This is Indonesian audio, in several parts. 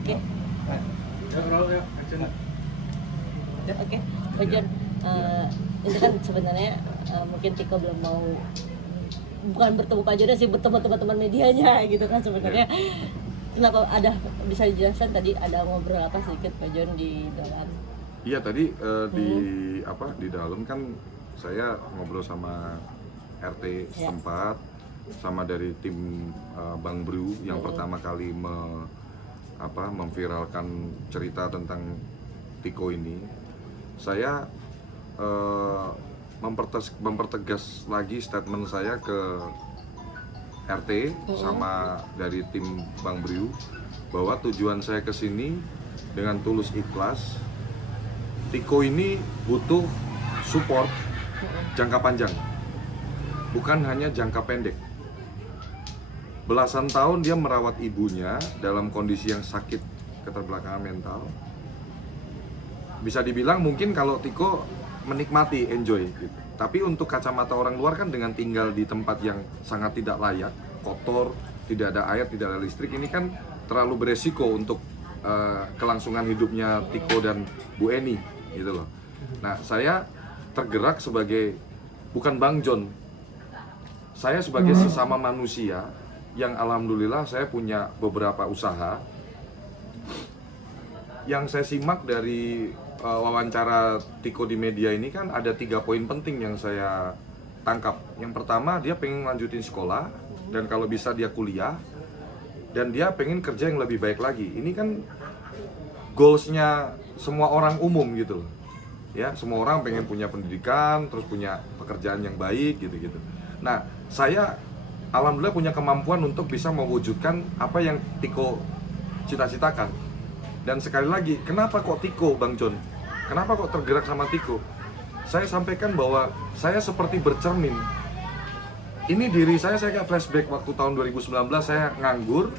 Oke. Oke, Pak John, ini kan sebenarnya mungkin Tiko belum mau, bukan bertemu Pak John sih, bertemu teman-teman medianya gitu kan sebenarnya. Kenapa ada, bisa dijelaskan tadi ada ngobrol apa sedikit Pak John di dalam? Iya tadi di dalam kan saya ngobrol sama RT setempat, sama dari tim Bang Bru yang pertama kali memviralkan cerita tentang Tiko ini. Saya mempertegas lagi statement saya ke RT sama dari tim Bang Bru bahwa tujuan saya ke sini dengan tulus ikhlas. Tiko ini butuh support jangka panjang, bukan hanya jangka pendek. Belasan tahun dia merawat ibunya dalam kondisi yang sakit keterbelakangan mental. Bisa dibilang mungkin kalau Tiko menikmati, enjoy gitu. Tapi untuk kacamata orang luar kan dengan tinggal di tempat yang sangat tidak layak, kotor, tidak ada air, tidak ada listrik, ini kan terlalu beresiko untuk kelangsungan hidupnya Tiko dan Bu Eni gitu loh. Nah, saya tergerak sebagai, bukan Bang John, saya sebagai sesama manusia yang alhamdulillah saya punya beberapa usaha. Yang saya simak dari wawancara Tiko di media ini kan ada 3 poin penting yang saya tangkap. Yang pertama, dia pengen lanjutin sekolah dan kalau bisa dia kuliah, dan dia pengen kerja yang lebih baik lagi. Ini kan goalsnya semua orang umum gitu loh. Ya, semua orang pengen punya pendidikan, terus punya pekerjaan yang baik gitu-gitu. Nah, saya alhamdulillah punya kemampuan untuk bisa mewujudkan apa yang Tiko cita-citakan. Dan sekali lagi, kenapa kok Tiko, Bang John? Kenapa kok tergerak sama Tiko? Saya sampaikan bahwa saya seperti bercermin. Ini diri saya kayak flashback waktu tahun 2019 saya nganggur,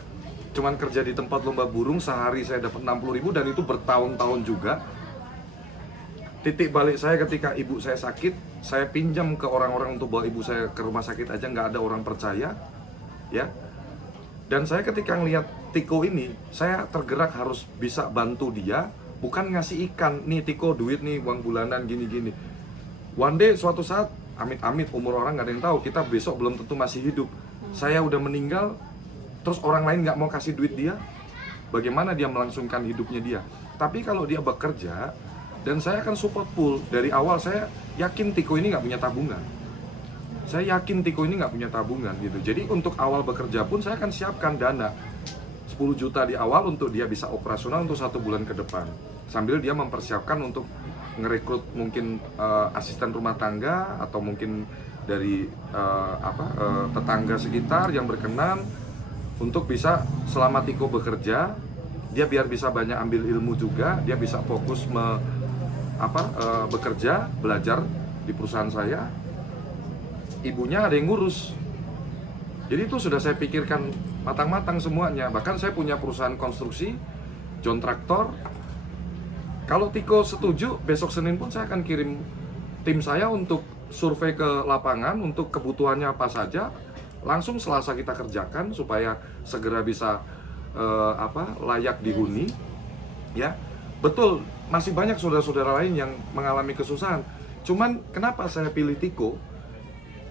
cuman kerja di tempat lomba burung, sehari saya dapat 60.000 dan itu bertahun-tahun juga. Titik balik saya ketika ibu saya sakit, saya pinjam ke orang-orang untuk bawa ibu saya ke rumah sakit aja, nggak ada orang percaya, ya. Dan saya ketika ngelihat Tiko ini, saya tergerak harus bisa bantu dia, bukan ngasih ikan, nih Tiko duit nih, uang bulanan gini-gini. One day suatu saat, amit-amit umur orang nggak ada yang tahu, kita besok belum tentu masih hidup. Saya udah meninggal, terus orang lain nggak mau kasih duit dia, bagaimana dia melangsungkan hidupnya dia? Tapi kalau dia bekerja, dan saya akan support full dari awal, saya yakin Tiko ini nggak punya tabungan. Saya yakin Tiko ini nggak punya tabungan gitu. Jadi untuk awal bekerja pun saya akan siapkan dana 10 juta di awal untuk dia bisa operasional untuk 1 bulan ke depan. Sambil dia mempersiapkan untuk ngerekrut mungkin asisten rumah tangga atau mungkin dari tetangga sekitar yang berkenan untuk bisa selama Tiko bekerja, dia biar bisa banyak ambil ilmu juga, dia bisa fokus bekerja, belajar di perusahaan saya. Ibunya ada yang ngurus. Jadi itu sudah saya pikirkan matang-matang semuanya. Bahkan saya punya perusahaan konstruksi, John Traktor. Kalau Tiko setuju, besok Senin pun saya akan kirim tim saya untuk survei ke lapangan untuk kebutuhannya apa saja. Langsung Selasa kita kerjakan supaya segera bisa layak dihuni. Ya, betul. Masih banyak saudara-saudara lain yang mengalami kesusahan. Cuman kenapa saya pilih Tiko?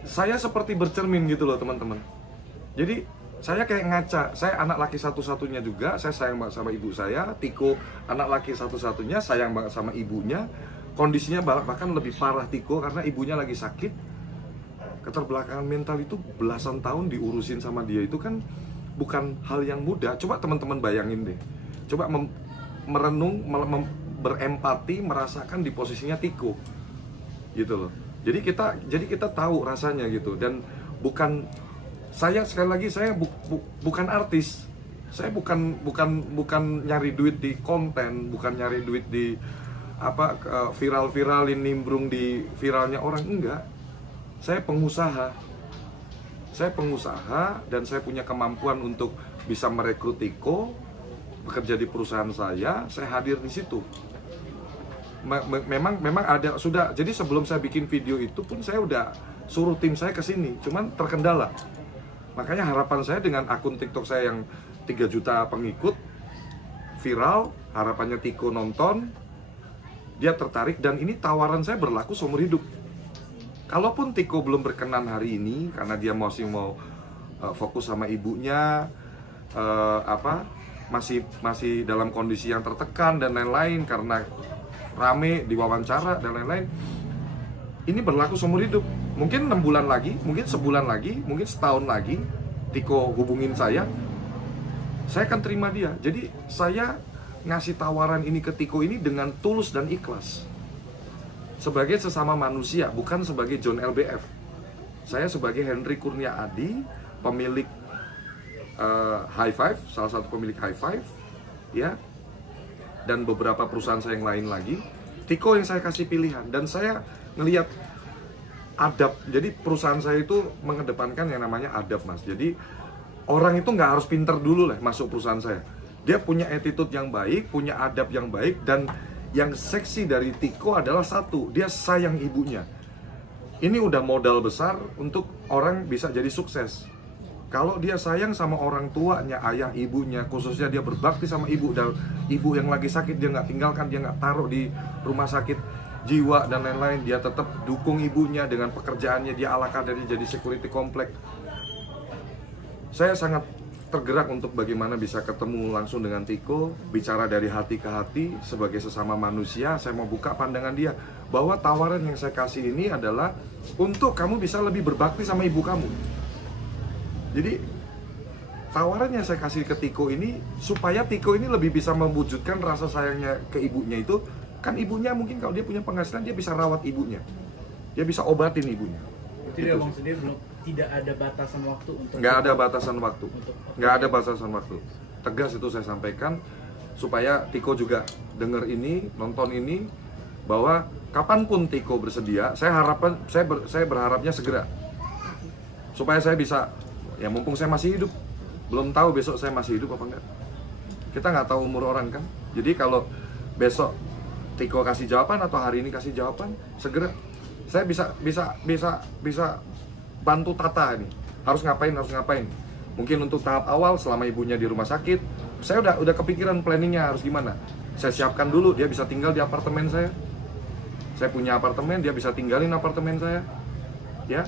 Saya seperti bercermin gitu loh teman-teman. Jadi saya kayak ngaca, saya anak laki satu-satunya juga, saya sayang banget sama ibu saya. Tiko anak laki satu-satunya, sayang banget sama ibunya. Kondisinya bahkan lebih parah Tiko karena ibunya lagi sakit. Keterbelakangan mental itu belasan tahun diurusin sama dia, itu kan bukan hal yang mudah. Coba teman-teman bayangin deh. Coba merenung, berempati, merasakan di posisinya Tiko. Gitu loh. Jadi kita tahu rasanya gitu. Dan bukan, saya sekali lagi, saya bukan artis. Saya bukan nyari duit di konten, bukan nyari duit di viral-viralin, nimbrung di viralnya orang, enggak. Saya pengusaha dan saya punya kemampuan untuk bisa merekrut Tiko bekerja di perusahaan saya hadir di situ. Memang ada sudah. Jadi sebelum saya bikin video itu pun saya udah suruh tim saya ke sini, cuman terkendala. Makanya harapan saya dengan akun TikTok saya yang 3 juta pengikut, viral, harapannya Tiko nonton, dia tertarik, dan ini tawaran saya berlaku seumur hidup. Kalaupun Tiko belum berkenan hari ini karena dia masih mau fokus sama ibunya, masih dalam kondisi yang tertekan dan lain-lain karena rame diwawancara dan lain-lain, ini berlaku seumur hidup. Mungkin 6 bulan lagi, mungkin sebulan lagi, mungkin setahun lagi, Tiko hubungin saya akan terima dia. Jadi saya ngasih tawaran ini ke Tiko ini dengan tulus dan ikhlas, sebagai sesama manusia, bukan sebagai John LBF. Saya sebagai Henry Kurnia Adi, pemilik High Five, salah satu pemilik High Five, ya, dan beberapa perusahaan saya yang lain lagi. Tiko yang saya kasih pilihan, dan saya ngelihat adab. Jadi perusahaan saya itu mengedepankan yang namanya adab, Mas. Jadi orang itu nggak harus pinter dulu lah masuk perusahaan saya. Dia punya attitude yang baik, punya adab yang baik, dan yang seksi dari Tiko adalah satu, dia sayang ibunya. Ini udah modal besar untuk orang bisa jadi sukses. Kalau dia sayang sama orang tuanya, ayah ibunya, khususnya dia berbakti sama ibu, dan ibu yang lagi sakit dia nggak tinggalkan, dia nggak taruh di rumah sakit jiwa dan lain-lain, dia tetap dukung ibunya dengan pekerjaannya, dia ala kadarnya jadi security komplek. Saya sangat tergerak untuk bagaimana bisa ketemu langsung dengan Tiko, bicara dari hati ke hati sebagai sesama manusia. Saya mau buka pandangan dia bahwa tawaran yang saya kasih ini adalah untuk kamu bisa lebih berbakti sama ibu kamu. Jadi tawaran yang saya kasih ke Tiko ini supaya Tiko ini lebih bisa mewujudkan rasa sayangnya ke ibunya itu. Kan ibunya mungkin kalau dia punya penghasilan, dia bisa rawat ibunya, dia bisa obatin ibunya. Jadi abang sendiri belum, tidak ada batasan waktu untuk, nggak ada batasan waktu, nggak ada batasan waktu. Tegas itu saya sampaikan supaya Tiko juga denger ini, nonton ini, bahwa kapanpun Tiko bersedia, saya berharapnya segera, supaya saya bisa, ya mumpung saya masih hidup, belum tahu besok saya masih hidup apa enggak. Kita nggak tahu umur orang kan. Jadi kalau besok Tiko kasih jawaban atau hari ini kasih jawaban, segera saya bisa bantu tata ini. Harus ngapain. Mungkin untuk tahap awal selama ibunya di rumah sakit, saya udah kepikiran planningnya harus gimana. Saya siapkan dulu, dia bisa tinggal di apartemen saya. Saya punya apartemen, dia bisa tinggalin apartemen saya. Ya,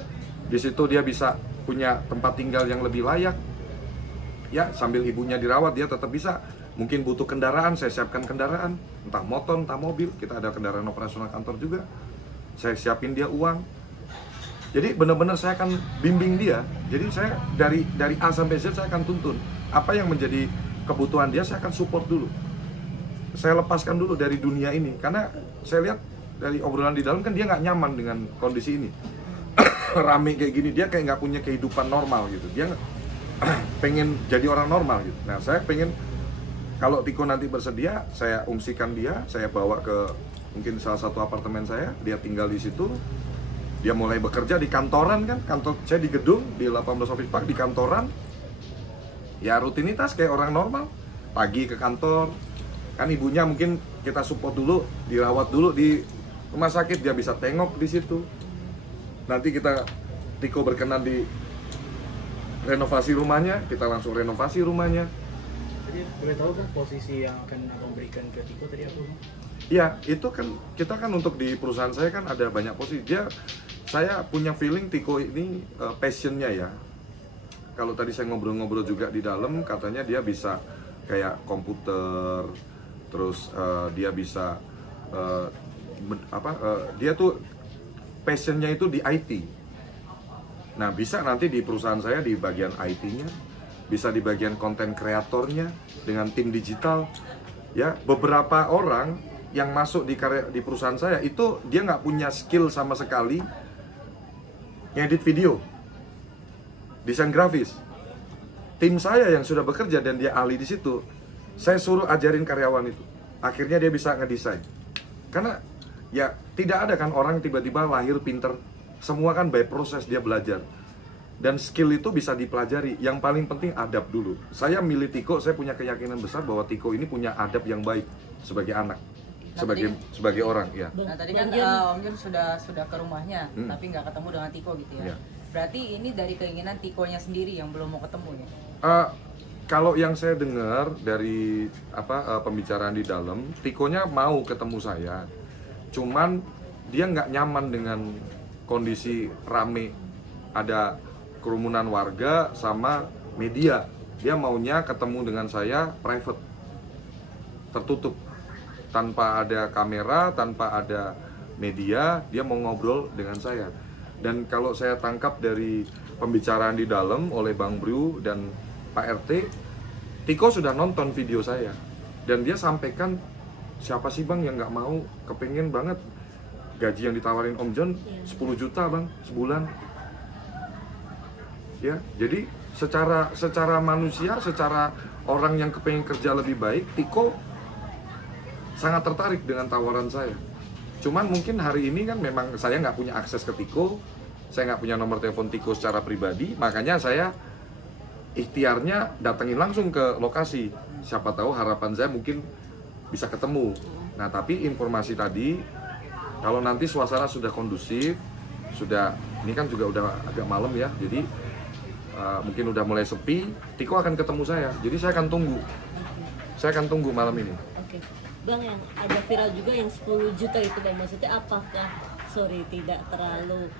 di situ dia bisa punya tempat tinggal yang lebih layak. Ya, sambil ibunya dirawat dia tetap bisa. Mungkin butuh kendaraan, saya siapkan kendaraan, entah motor, entah mobil. Kita ada kendaraan operasional kantor juga. Saya siapin dia uang. Jadi benar-benar saya akan bimbing dia. Jadi saya dari A sampai Z saya akan tuntun. Apa yang menjadi kebutuhan dia, saya akan support dulu. Saya lepaskan dulu dari dunia ini. Karena saya lihat dari obrolan di dalam kan dia nggak nyaman dengan kondisi ini. Rame kayak gini, dia kayak nggak punya kehidupan normal gitu. Dia pengen jadi orang normal gitu. Nah, saya pengen kalau Tiko nanti bersedia, saya ungsikan dia, saya bawa ke mungkin salah satu apartemen saya, dia tinggal di situ. Dia mulai bekerja di kantoran kan, kantor saya di gedung di 18 Office Park di kantoran. Ya rutinitas kayak orang normal, pagi ke kantor. Kan ibunya mungkin kita support dulu, dirawat dulu di rumah sakit, dia bisa tengok di situ. Nanti Tiko berkenan di renovasi rumahnya, kita langsung renovasi rumahnya. Jadi boleh tahu kan posisi yang akan abang berikan ke Tiko tadi apa bang? Iya, itu kan kita kan untuk di perusahaan saya kan ada banyak posisi. Saya punya feeling Tiko ini passionnya ya. Kalau tadi saya ngobrol-ngobrol juga di dalam, katanya dia bisa kayak komputer, terus dia bisa dia tuh passionnya itu di IT. Nah, bisa nanti di perusahaan saya di bagian IT-nya, bisa di bagian konten kreatornya dengan tim digital. Ya, beberapa orang yang masuk di perusahaan saya itu dia nggak punya skill sama sekali ngedit video, desain grafis. Tim saya yang sudah bekerja dan dia ahli di situ, saya suruh ajarin karyawan itu. Akhirnya dia bisa ngedesain. Karena ya tidak ada kan orang tiba-tiba lahir pinter. Semua kan by proses dia belajar. Dan skill itu bisa dipelajari. Yang paling penting adab dulu. Saya milih Tiko, saya punya keyakinan besar bahwa Tiko ini punya adab yang baik sebagai anak, sebagai orang, ya. Nah tadi kan Om Jun sudah ke rumahnya, tapi nggak ketemu dengan Tiko gitu ya. Ya. Berarti ini dari keinginan Tikonya sendiri yang belum mau ketemu ya? kalau yang saya dengar dari pembicaraan di dalam, Tikonya mau ketemu saya, cuman dia nggak nyaman dengan kondisi rame, ada kerumunan warga sama media. Dia maunya ketemu dengan saya private, tertutup, tanpa ada kamera, tanpa ada media. Dia mau ngobrol dengan saya. Dan kalau saya tangkap dari pembicaraan di dalam oleh Bang Bru dan Pak RT, Tiko sudah nonton video saya dan dia sampaikan, siapa sih Bang yang nggak mau, kepengen banget gaji yang ditawarin Om John 10 juta Bang sebulan. Ya, jadi secara manusia, secara orang yang kepengen kerja lebih baik, Tiko sangat tertarik dengan tawaran saya. Cuman mungkin hari ini kan memang saya nggak punya akses ke Tiko, saya nggak punya nomor telepon Tiko secara pribadi, makanya saya ikhtiarnya datengin langsung ke lokasi. Siapa tahu harapan saya mungkin bisa ketemu. Nah, tapi informasi tadi, kalau nanti suasana sudah kondusif, ini kan juga udah agak malam ya, jadi mungkin udah mulai sepi, Tiko akan ketemu saya. Jadi saya akan tunggu. Saya akan tunggu malam ini. Oke. Bang, yang ada viral juga yang 10 juta itu Bang, maksudnya apakah tidak terlalu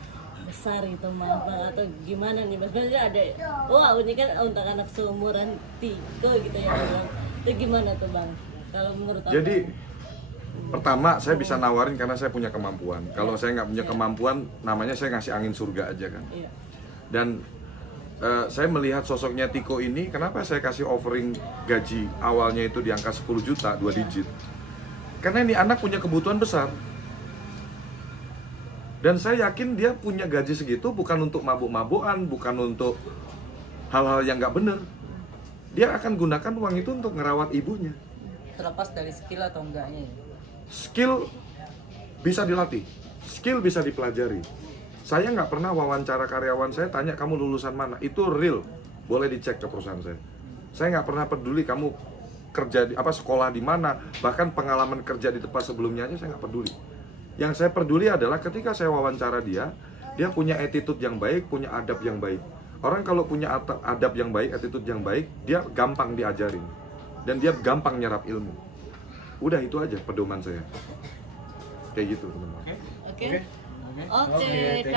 besar itu Mas Bang, atau gimana nih Mas Bang? Ada, wah ini kan untuk anak seumuran Tiko gitu ya Bang. Itu gimana tuh Bang? Kalau menurut Abang? Jadi pertama saya bisa nawarin karena saya punya kemampuan. Kalau saya nggak punya kemampuan, namanya saya ngasih angin surga aja kan. Iya. Dan saya melihat sosoknya Tiko ini, kenapa saya kasih offering gaji awalnya itu di angka 10 juta, 2 digit. Karena ini anak punya kebutuhan besar. Dan saya yakin dia punya gaji segitu bukan untuk mabuk-mabukan, bukan untuk hal-hal yang nggak bener. Dia akan gunakan uang itu untuk ngerawat ibunya. Terlepas dari skill atau enggaknya ya? Skill bisa dilatih, skill bisa dipelajari. Saya nggak pernah wawancara karyawan saya tanya kamu lulusan mana, itu real, boleh dicek ke perusahaan saya. Saya nggak pernah peduli kamu kerja di sekolah di mana, bahkan pengalaman kerja di tempat sebelumnya aja saya nggak peduli. Yang saya peduli adalah ketika saya wawancara dia punya attitude yang baik, punya adab yang baik. Orang kalau punya adab yang baik, attitude yang baik, dia gampang diajarin dan dia gampang nyerap ilmu. Udah itu aja pedoman saya. Kayak gitu teman-teman. Oke. Oke. Oke.